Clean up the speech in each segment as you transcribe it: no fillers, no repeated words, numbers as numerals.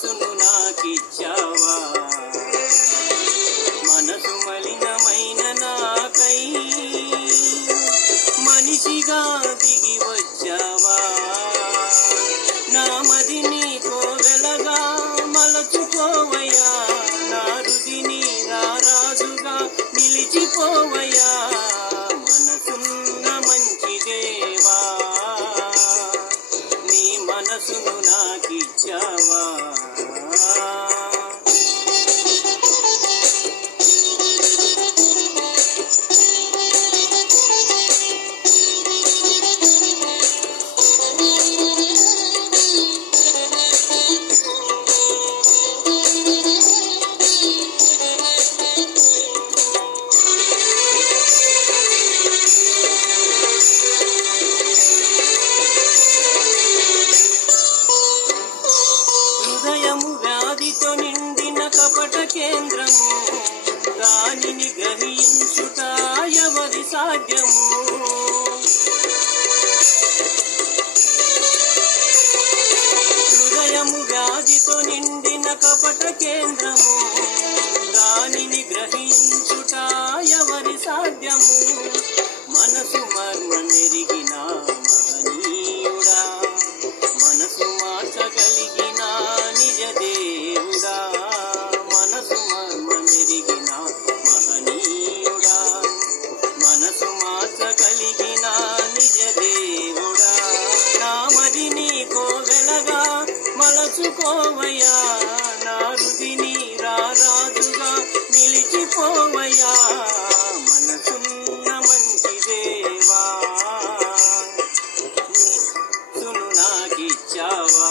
మనసును నాకిచ్చావా, మనసు మలినమైన నాకై మనిషిగా దిగి వచ్చావా. నా మదిని కోవెలగా మలచుకోవయ్యా, నా రుదిని రారాజుగా నిలిచిపోవయ్యా. మనసున్న మంచి దేవా, నీ మనసును నాకిచ్చావా. హృదయము వ్యాధితో నిండిన కపట కేంద్రము, దానిని గ్రహించుట ఎవరి సాధ్యము. హృదయము వ్యాధితో నిండిన కపట కేంద్రము, దానిని గ్రహించుట ఎవరి సాధ్యము. మనసు మర్మ మెరిగిన మహనీయుడా, మనసు మార్చగలిగిన నిజ దేవుడా. మనసు మర్మ మెరిగిన మహనీయుడా, మనసు మార్చగలిగిన నిజ దేవుడా. నా మదిని కోవెలగా మలచుకోవయ్యా, నా రుదిని రారాజుగా నిలిచిపోవయ్యా. మనసున్న మంచి దేవా, నీసును నాకిచ్చావా.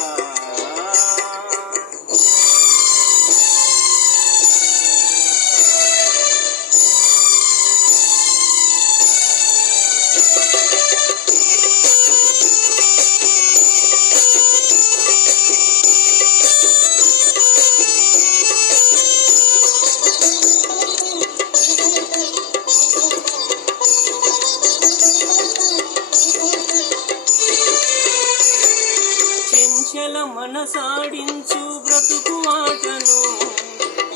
చంచల మనసాడించు బ్రతుకు ఆటను,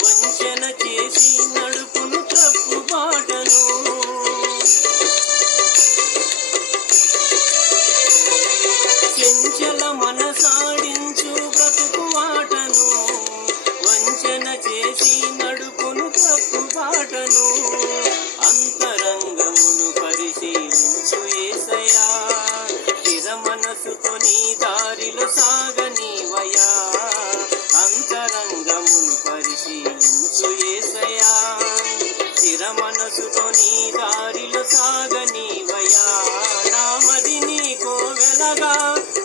వంచన చేసి నడుపును తప్పు బాటను. చంచల మనసాడించు బ్రతుకు ఆటను, వంచన చేసి నడుపును తప్పు బాటను. అంతరంగమును పరిశీలించు యేసయ్యా, స్థిర మనసుతో నీ దారిలో సాగనీవయ్యా. అంతరంగమును పరిశీలించు యేసయ్యా, స్థిర మనసుతో నీ దారిలో సాగనీవయ్యా. నా మదిని కోవెలగా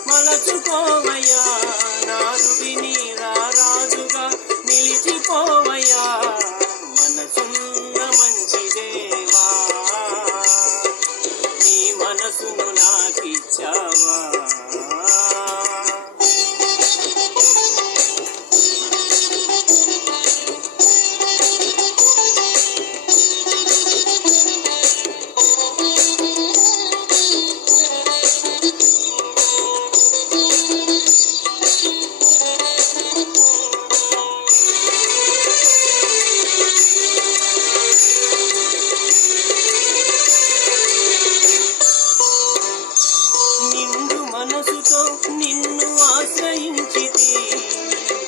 మలచుకోవయ్యా, నా రుదిని రారాజుగా నిలిచిపోవయ్యా. మనసున్న మంచి దేవా, నీ మనసును నాకిచ్చావా. నిండు మనసుతో నిన్ను ఆశ్రయించితి,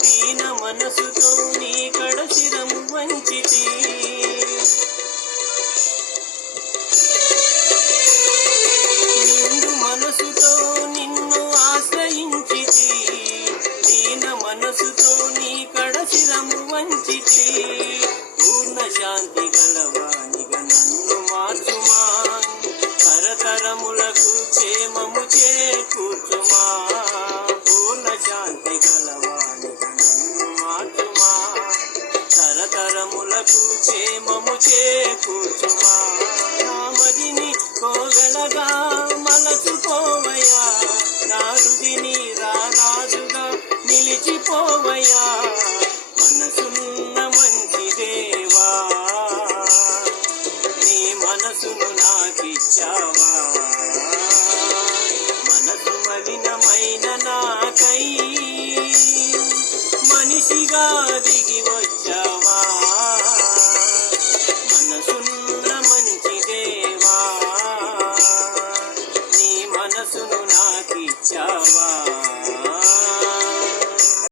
దీన మనసుతో నీ కడశిరము వంచితి. నిండు మనసుతో నిన్ను ఆశ్రయించితి, దీన మనసుతో నీ కడశిరము వంచితి. పూర్ణ శాంతి గలవానిగా నన్ను మార్చుమా, తరతరములకు క్షేమము చేకూర్చుమా. పూర్ణ శాంతి గలవానిగా నన్ను మార్చుమా, తరతరములకు క్షేమము చేకూర్చుమా. నా మదిని కోవెలగా మలచుకోవయ్యా, నా రుదిని రారాజుగా నిలిచిపోవయ్యా.